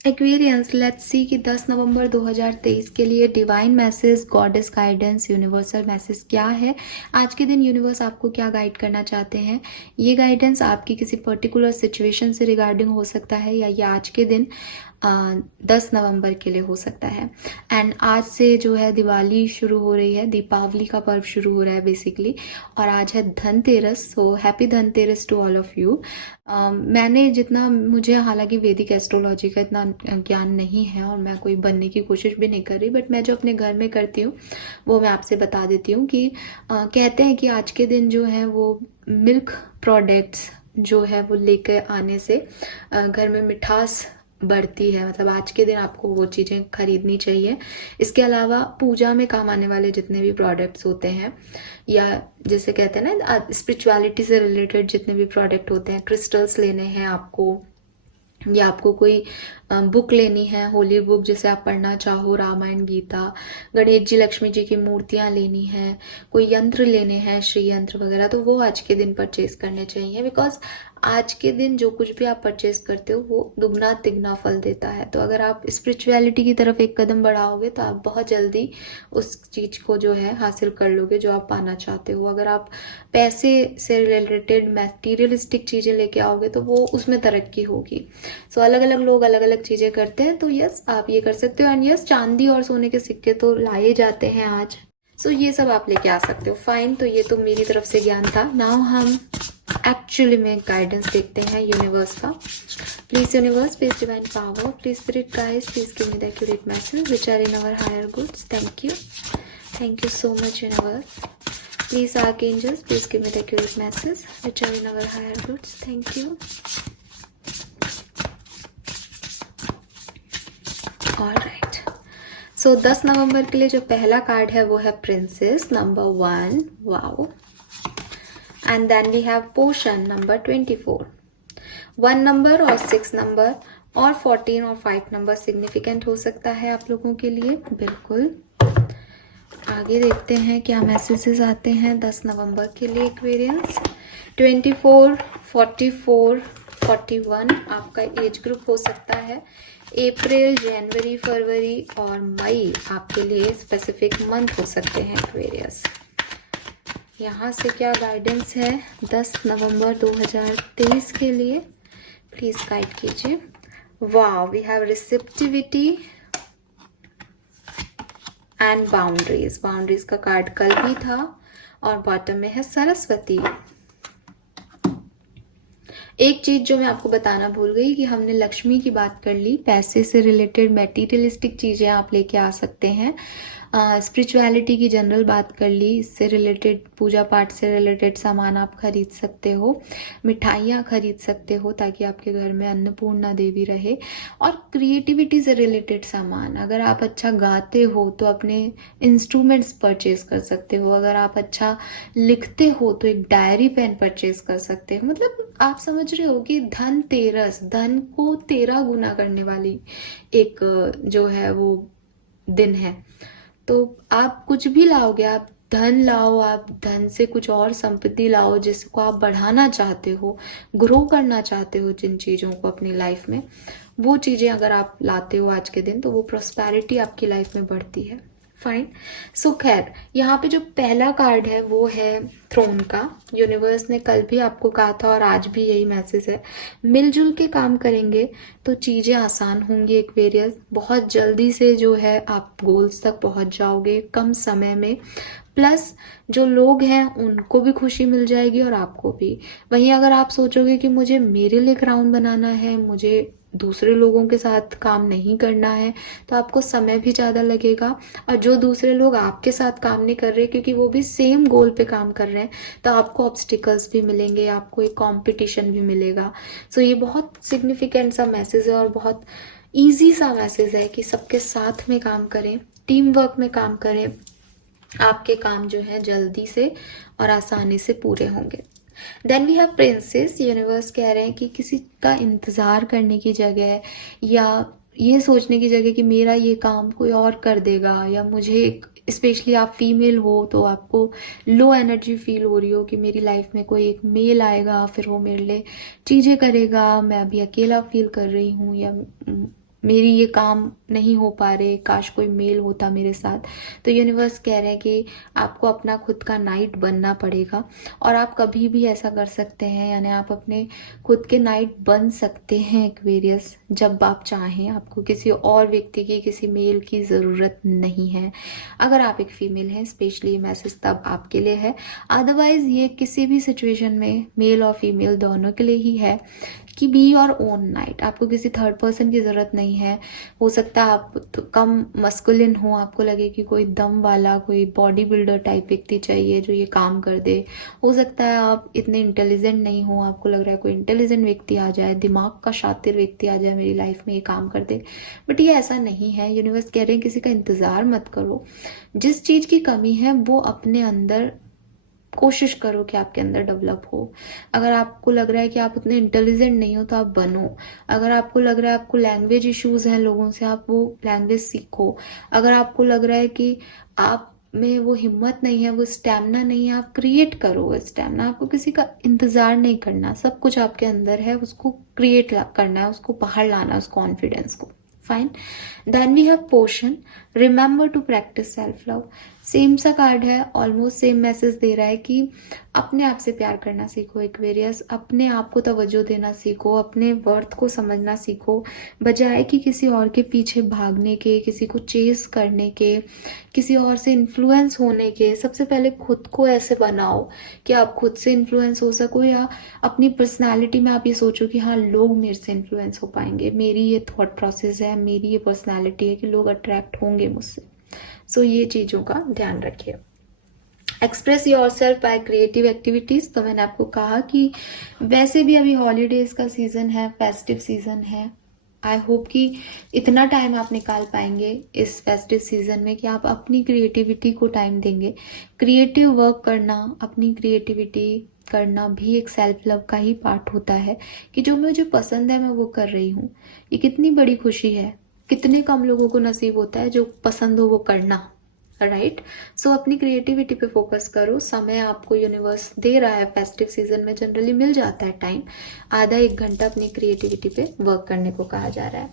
Aquarians, let's see कि 10 नवंबर 2023 के लिए divine message, goddess guidance, universal message क्या है। आज के दिन यूनिवर्स आपको क्या गाइड करना चाहते हैं। ये गाइडेंस आपकी किसी पर्टिकुलर सिचुएशन से रिगार्डिंग हो सकता है, या ये आज के दिन 10 नवंबर के लिए हो सकता है। एंड आज से जो है दिवाली शुरू हो रही है, दीपावली का पर्व शुरू हो रहा है बेसिकली, और आज है Dhanteras. So happy Dhanteras to all of you. मैंने जितना, मुझे हालांकि वैदिक एस्ट्रोलॉजी का इतना ज्ञान नहीं है और मैं कोई बनने की कोशिश भी नहीं कर रही, बट मैं जो अपने घर में करती हूँ वो मैं आपसे बता देती हूँ कि कहते हैं कि आज के दिन जो है वो मिल्क प्रोडक्ट्स जो है वो लेकर आने से घर में मिठास बढ़ती है। मतलब आज के दिन आपको वो चीज़ें खरीदनी चाहिए। इसके अलावा पूजा में काम आने वाले जितने भी प्रोडक्ट्स होते हैं, या जैसे कहते हैं ना स्पिरिचुअलिटी से रिलेटेड जितने भी प्रोडक्ट होते हैं, क्रिस्टल्स लेने हैं आपको, या आपको कोई बुक लेनी है, होली बुक जैसे आप पढ़ना चाहो, रामायण, गीता, गणेश जी, लक्ष्मी जी की मूर्तियां लेनी है, कोई यंत्र लेने हैं, श्री यंत्र वगैरह, तो वो आज के दिन परचेज करने चाहिए। बिकॉज आज के दिन जो कुछ भी आप परचेज करते हो वो दुगना तिगना फल देता है। तो अगर आप स्पिरिचुअलिटी की तरफ एक कदम बढ़ाओगे तो आप बहुत जल्दी उस चीज को जो है हासिल कर लोगे जो आप पाना चाहते हो। अगर आप पैसे से रिलेटेड मैटीरियलिस्टिक चीजें लेके आओगे तो वो उसमें तरक्की होगी। सो अलग अलग लोग अलग अलग चीजें करते हैं, तो यस आप ये कर सकते हो। एंड यस, चांदी और सोने के सिक्के तो लाए जाते हैं आज। सो ये सब आप लेके आ सकते हो। फाइन, तो ये तो मेरी तरफ से ज्ञान था। नाउ हम एक्चुअली में गाइडेंस देखते हैं यूनिवर्स का। Please universe, please divine power, please spirit guides, please give me the accurate message which are in our higher goods. Thank you so much universe. Please archangels, please give me the accurate message which are in our higher goods. Thank you. Alright, so 10 नवंबर के लिए जो पहला card है वो है princess number 1, wow. And then we have potion number 24। 1 नंबर और 6 नंबर और 14 और 5 नंबर सिग्निफिकेंट हो सकता है आप लोगों के लिए, बिल्कुल। आगे देखते हैं क्या मैसेजेस आते हैं 10 नवंबर के लिए एक्वेरियंस। 24, 44, 41 आपका एज ग्रुप हो सकता है। अप्रैल, जनवरी, फरवरी और मई आपके लिए स्पेसिफिक मंथ हो सकते हैं एक्वेरियस। यहाँ से क्या गाइडेंस है 10 नवंबर 2023 के लिए, प्लीज गाइड कीजिए। Wow, we have receptivity and boundaries. Boundaries का कार्ड कल भी था। और बॉटम में है सरस्वती। एक चीज जो मैं आपको बताना भूल गई कि हमने लक्ष्मी की बात कर ली। पैसे से रिलेटेड मैटीरियलिस्टिक चीजें आप लेके आ सकते हैं। स्पिरिचुअलिटी की जनरल बात कर ली, इससे रिलेटेड पूजा पाठ से रिलेटेड सामान आप खरीद सकते हो, मिठाइयाँ खरीद सकते हो ताकि आपके घर में अन्नपूर्णा देवी रहे। और क्रिएटिविटी से रिलेटेड सामान, अगर आप अच्छा गाते हो तो अपने इंस्ट्रूमेंट्स परचेज कर सकते हो। अगर आप अच्छा लिखते हो तो एक डायरी पेन परचेज कर सकते हो। मतलब आप समझ रहे हो कि धनतेरस, धन को 13 गुना करने वाली एक जो है वो दिन है। तो आप कुछ भी लाओगे, आप धन लाओ, आप धन से कुछ और संपत्ति लाओ जिसको आप बढ़ाना चाहते हो, ग्रो करना चाहते हो जिन चीज़ों को अपनी लाइफ में, वो चीज़ें अगर आप लाते हो आज के दिन तो वो प्रॉस्पेरिटी आपकी लाइफ में बढ़ती है। फाइन, सो खैर यहाँ पे जो पहला कार्ड है वो है थ्रोन का। यूनिवर्स ने कल भी आपको कहा था और आज भी यही मैसेज है, मिलजुल के काम करेंगे तो चीज़ें आसान होंगी एक्वेरियस। बहुत जल्दी से जो है आप गोल्स तक पहुंच जाओगे कम समय में। प्लस जो लोग हैं उनको भी खुशी मिल जाएगी और आपको भी। वहीं अगर आप सोचोगे कि मुझे मेरे लिए क्राउन बनाना है, मुझे दूसरे लोगों के साथ काम नहीं करना है, तो आपको समय भी ज़्यादा लगेगा। और जो दूसरे लोग आपके साथ काम नहीं कर रहे क्योंकि वो भी सेम गोल पे काम कर रहे हैं, तो आपको ऑब्स्टिकल्स भी मिलेंगे, आपको एक कंपटीशन भी मिलेगा। सो ये बहुत सिग्निफिकेंट सा मैसेज है और बहुत ईजी सा मैसेज है कि सबके साथ में काम करें, टीम वर्क में काम करें, आपके काम जो है जल्दी से और आसानी से पूरे होंगे। Then we have princess. Universe कह रहे हैं कि किसी का इंतज़ार करने की जगह या ये सोचने की जगह कि मेरा ये काम कोई और कर देगा, या मुझे, स्पेशली आप फीमेल हो तो आपको लो एनर्जी फील हो रही हो कि मेरी लाइफ में कोई एक मेल आएगा फिर वो मेरे लिए चीज़ें करेगा, मैं अभी अकेला फील कर रही हूँ, या मेरी ये काम नहीं हो पा रहे, काश कोई मेल होता मेरे साथ। तो यूनिवर्स कह रहे हैं कि आपको अपना खुद का नाइट बनना पड़ेगा, और आप कभी भी ऐसा कर सकते हैं, यानी आप अपने खुद के नाइट बन सकते हैं एक्वेरियस, जब आप चाहें। आपको किसी और व्यक्ति की, किसी मेल की ज़रूरत नहीं है। अगर आप एक फीमेल हैं स्पेशली, ये मैसेज तब आपके लिए है। अदरवाइज ये किसी भी सिचुएशन में मेल और फीमेल दोनों के लिए ही है कि बी योर ओन नाइट। आपको किसी थर्ड पर्सन की ज़रूरत नहीं है। हो सकता है आप तो कम मस्कुलिन हो, आपको लगे कि कोई दम वाला, कोई बॉडी बिल्डर टाइप व्यक्ति चाहिए जो ये काम कर दे। हो सकता है आप इतने इंटेलिजेंट नहीं हो, आपको लग रहा है कोई इंटेलिजेंट व्यक्ति आ जाए, दिमाग का शातिर व्यक्ति आ जाए मेरी लाइफ में, ये काम कर दे। बट ये ऐसा नहीं है। यूनिवर्स कह रहे हैं किसी का इंतज़ार मत करो। जिस चीज़ की कमी है वो अपने अंदर कोशिश करो कि आपके अंदर डेवलप हो। अगर आपको लग रहा है कि आप उतने इंटेलिजेंट नहीं हो तो आप बनो। अगर आपको लग रहा है आपको लैंग्वेज इश्यूज हैं लोगों से, आप वो लैंग्वेज सीखो। अगर आपको लग रहा है कि आप में वो हिम्मत नहीं है, वो स्टैमिना नहीं है, आप क्रिएट करो वो स्टैमिना। आपको किसी का इंतज़ार नहीं करना, सब कुछ आपके अंदर है, उसको क्रिएट करना है, उसको बाहर लाना, उस कॉन्फिडेंस को। Fine. Then we have portion, remember to practice self love. Same सा कार्ड है, ऑलमोस्ट सेम मैसेज दे रहा है कि अपने आप से प्यार करना सीखो एक्वेरियस। अपने आप को तवज्जो देना सीखो, अपने वर्थ को समझना सीखो, बजाय कि किसी और के पीछे भागने के, किसी को चेस करने के, किसी और से इन्फ्लुएंस होने के। सबसे पहले खुद को ऐसे बनाओ कि आप खुद से इन्फ्लुएंस हो सको, या अपनी पर्सनैलिटी में आप ये सोचो कि हाँ लोग मेरे से इन्फ्लुएंस हो पाएंगे, मेरी ये थॉट प्रोसेस है, मेरी ये पर्सनैलिटी है कि लोग अट्रैक्ट होंगे मुझसे। सो ये चीज़ों का ध्यान रखिए। Express yourself by creative activities. तो मैंने आपको कहा कि वैसे भी अभी हॉलीडेज़ का सीज़न है, फेस्टिव सीज़न है। आई होप कि इतना टाइम आप निकाल पाएंगे इस फेस्टिव सीज़न में कि आप अपनी क्रिएटिविटी को टाइम देंगे। क्रिएटिव वर्क करना, अपनी क्रिएटिविटी करना भी एक सेल्फ लव का ही पार्ट होता है कि जो मुझे पसंद है मैं वो कर रही हूँ। ये कितनी बड़ी खुशी है, कितने कम लोगों को नसीब होता है जो पसंद हो वो करना, राइट। सो अपनी क्रिएटिविटी पे फोकस करो। समय आपको यूनिवर्स दे रहा है, फेस्टिव सीजन में जनरली मिल जाता है टाइम, आधा एक घंटा अपनी क्रिएटिविटी पे वर्क करने को कहा जा रहा है।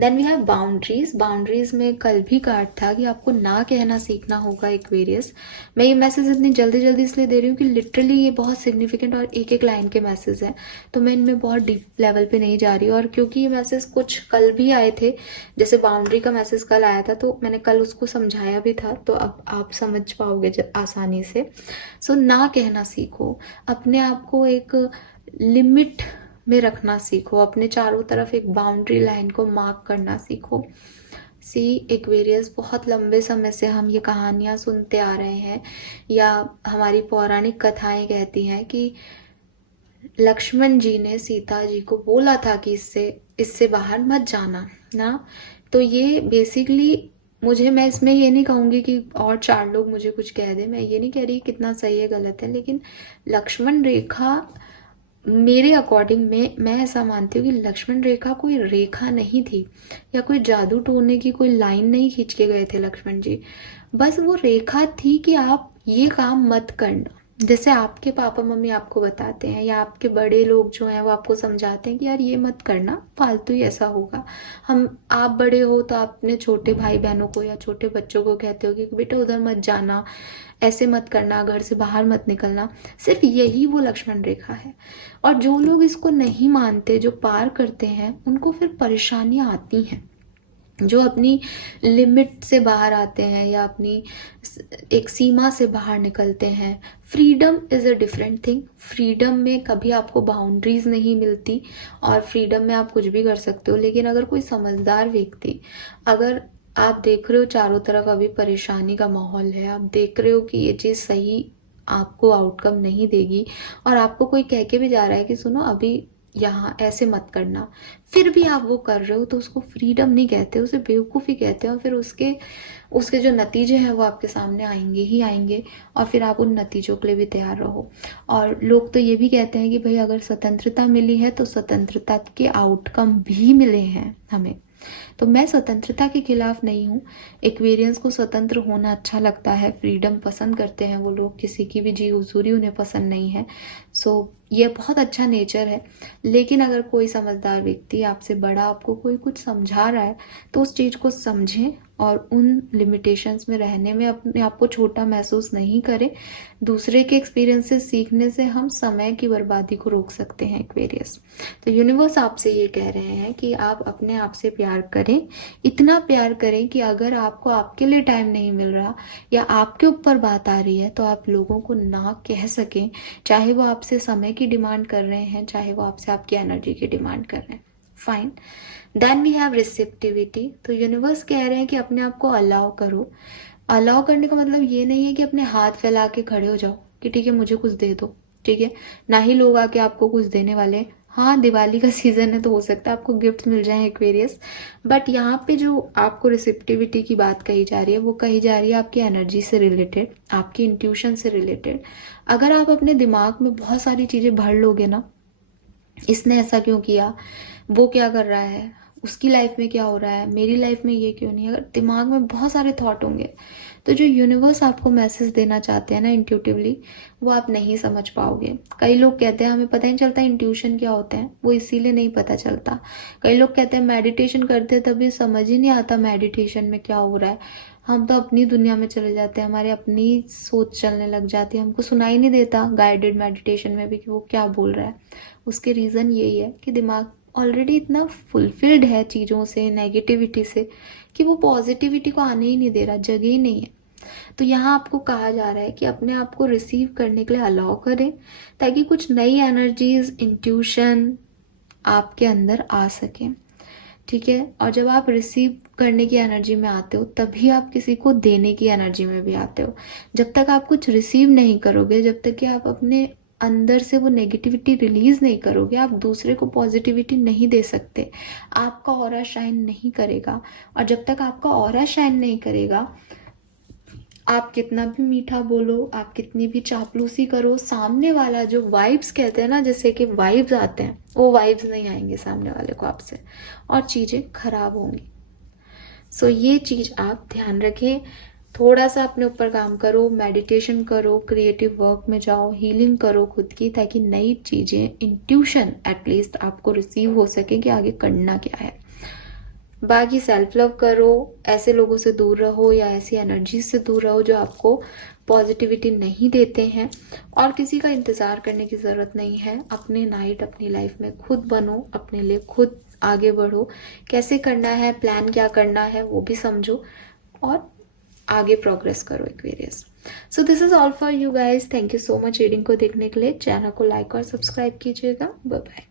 Then we have boundaries. Boundaries में कल भी कार्ड था कि आपको ना कहना सीखना होगा एक्वेरियस। मैं ये मैसेज इतनी जल्दी जल्दी इसलिए दे रही हूँ कि लिटरली ये बहुत सिग्निफिकेंट और एक एक लाइन के मैसेज है, तो मैं इनमें बहुत डीप लेवल पे नहीं जा रही। और क्योंकि ये मैसेज कुछ कल भी आए थे, जैसे बाउंड्री का मैसेज कल आया था तो मैंने कल उसको समझाया भी था, तो अब आप समझ पाओगे आसानी से। सो ना कहना सीखो, अपने आप को एक लिमिट में रखना सीखो, अपने चारों तरफ एक बाउंड्री लाइन को मार्क करना सीखो। सी एक्वेरियस, बहुत लंबे समय से हम ये कहानियाँ सुनते आ रहे हैं, या हमारी पौराणिक कथाएं कहती हैं कि लक्ष्मण जी ने सीता जी को बोला था कि इससे बाहर मत जाना ना। तो ये बेसिकली मैं इसमें ये नहीं कहूँगी कि और चार लोग मुझे कुछ कह दें, मैं ये नहीं कह रही कितना सही है गलत है, लेकिन लक्ष्मण रेखा मेरे अकॉर्डिंग में मैं ऐसा मानती हूँ कि लक्ष्मण रेखा कोई रेखा नहीं थी, या कोई जादू टोने की कोई लाइन नहीं खींच के गए थे लक्ष्मण जी। बस वो रेखा थी कि आप ये काम मत करना। जैसे आपके पापा मम्मी आपको बताते हैं, या आपके बड़े लोग जो हैं वो आपको समझाते हैं कि यार ये मत करना, फालतू ही ऐसा होगा। आप बड़े हो तो आप अपने छोटे भाई बहनों को या छोटे बच्चों को कहते हो कि बेटा उधर मत जाना, ऐसे मत करना, घर से बाहर मत निकलना। सिर्फ यही वो लक्ष्मण रेखा है। और जो लोग इसको नहीं मानते, जो पार करते हैं, उनको फिर परेशानियां आती हैं। जो अपनी लिमिट से बाहर आते हैं या अपनी एक सीमा से बाहर निकलते हैं, freedom is a different thing. Freedom में कभी आपको बाउंड्रीज नहीं मिलती, और फ्रीडम में आप कुछ भी कर सकते हो। लेकिन अगर कोई समझदार व्यक्ति, अगर आप देख रहे हो चारों तरफ अभी परेशानी का माहौल है, आप देख रहे हो कि ये चीज़ सही आपको आउटकम नहीं देगी, और आपको कोई कह के भी जा रहा है कि सुनो अभी यहाँ ऐसे मत करना, फिर भी आप वो कर रहे हो, तो उसको फ्रीडम नहीं कहते, उसे बेवकूफ़ी कहते हैं। और फिर उसके जो नतीजे हैं वो आपके सामने आएंगे ही आएंगे, और फिर आप उन नतीजों के लिए भी तैयार रहो। और लोग तो ये भी कहते हैं कि भाई अगर स्वतंत्रता मिली है तो स्वतंत्रता के आउटकम भी मिले हैं हमें। तो मैं स्वतंत्रता के खिलाफ नहीं हूँ। एक्वेरियंस को स्वतंत्र होना अच्छा लगता है, फ्रीडम पसंद करते हैं वो लोग, किसी की भी जी हुजूरी उन्हें पसंद नहीं है। सो ये बहुत अच्छा नेचर है, लेकिन अगर कोई समझदार व्यक्ति आपसे बड़ा आपको कोई कुछ समझा रहा है तो उस चीज़ को समझें और उन लिमिटेशंस में रहने में अपने आप को छोटा महसूस नहीं करें। दूसरे के एक्सपीरियंस से सीखने से हम समय की बर्बादी को रोक सकते हैं एक्वेरियस। तो यूनिवर्स आपसे ये कह रहे हैं कि आप अपने आप से प्यार करें, इतना प्यार करें कि अगर आपको आपके लिए टाइम नहीं मिल रहा या आपके ऊपर बात आ रही है तो आप लोगों को ना कह सकें, चाहे वो आपसे समय की डिमांड कर रहे हैं, चाहे वो आपसे आपकी एनर्जी की डिमांड कर रहे हैं। Fine, then we have receptivity. तो यूनिवर्स कह रहे हैं कि अपने आप को अलाउ करो। अलाउ करने का मतलब ये नहीं है कि अपने हाथ फैला के खड़े हो जाओ कि ठीक है मुझे कुछ दे दो, ठीक है, ना ही लोग आके आपको कुछ देने वाले हैं। हाँ, दिवाली का सीजन है तो हो सकता है आपको गिफ्ट मिल जाए एक्वेरियस, बट यहाँ पे जो आपको रिसेप्टिविटी की बात कही जा रही है वो कही जा रही है आपकी एनर्जी से रिलेटेड, आपकी इंट्यूशन से रिलेटेड। अगर आप अपने दिमाग में बहुत सारी चीज़ें भर लोगे ना, इसने ऐसा क्यों किया, वो क्या कर रहा है, उसकी लाइफ में क्या हो रहा है, मेरी लाइफ में ये क्यों नहीं, अगर दिमाग में बहुत सारे थॉट होंगे तो जो यूनिवर्स आपको मैसेज देना चाहते हैं ना इंट्यूटिवली, वो आप नहीं समझ पाओगे। कई लोग कहते हैं हमें पता ही नहीं चलता इंट्यूशन क्या होता है, वो इसीलिए नहीं पता चलता। कई लोग कहते हैं मेडिटेशन करते हैं तभी समझ ही नहीं आता मेडिटेशन में क्या हो रहा है। हम तो अपनी दुनिया में चले जाते हैं, हमारी अपनी सोच चलने लग जाती है, हमको सुनाई नहीं देता गाइडेड मेडिटेशन में भी कि वो क्या बोल रहा है। उसके रीज़न यही है कि दिमाग ऑलरेडी इतना फुलफिल्ड है चीज़ों से, नेगेटिविटी से, कि वो पॉजिटिविटी को आने ही नहीं दे रहा, जगह ही नहीं है। तो यहाँ आपको कहा जा रहा है कि अपने आप को रिसीव करने के लिए अलाउ करें ताकि कुछ नई एनर्जीज, इंट्यूशन आपके अंदर आ सकें, ठीक है। और जब आप रिसीव करने की एनर्जी में आते हो तभी आप किसी को देने की एनर्जी में भी आते हो। जब तक आप कुछ रिसीव नहीं करोगे, जब तक कि आप अपने अंदर से वो नेगेटिविटी रिलीज नहीं करोगे, आप दूसरे को पॉजिटिविटी नहीं दे सकते, आपका ऑरा शाइन नहीं करेगा। और जब तक आपका ऑरा शाइन नहीं करेगा, आप कितना भी मीठा बोलो, आप कितनी भी चापलूसी करो, सामने वाला जो वाइब्स कहते हैं ना, जैसे कि वाइब्स आते हैं, वो वाइब्स नहीं आएंगे सामने वाले को आपसे और चीज़ें खराब होंगी। सो ये चीज़ आप ध्यान रखें। थोड़ा सा अपने ऊपर काम करो, मेडिटेशन करो, क्रिएटिव वर्क में जाओ, हीलिंग करो खुद की, ताकि नई चीज़ें, इंट्यूशन एटलीस्ट आपको रिसीव हो सके कि आगे करना क्या है। बाकी सेल्फ लव करो, ऐसे लोगों से दूर रहो या ऐसी एनर्जी से दूर रहो जो आपको पॉजिटिविटी नहीं देते हैं। और किसी का इंतज़ार करने की ज़रूरत नहीं है, अपने नाइट अपनी लाइफ में खुद बनो, अपने लिए खुद आगे बढ़ो, कैसे करना है, प्लान क्या करना है वो भी समझो और आगे प्रोग्रेस करो Aquarius. So this is all for you guys. Thank you so much reading को देखने के लिए। चैनल को लाइक और सब्सक्राइब कीजिएगा। Bye bye.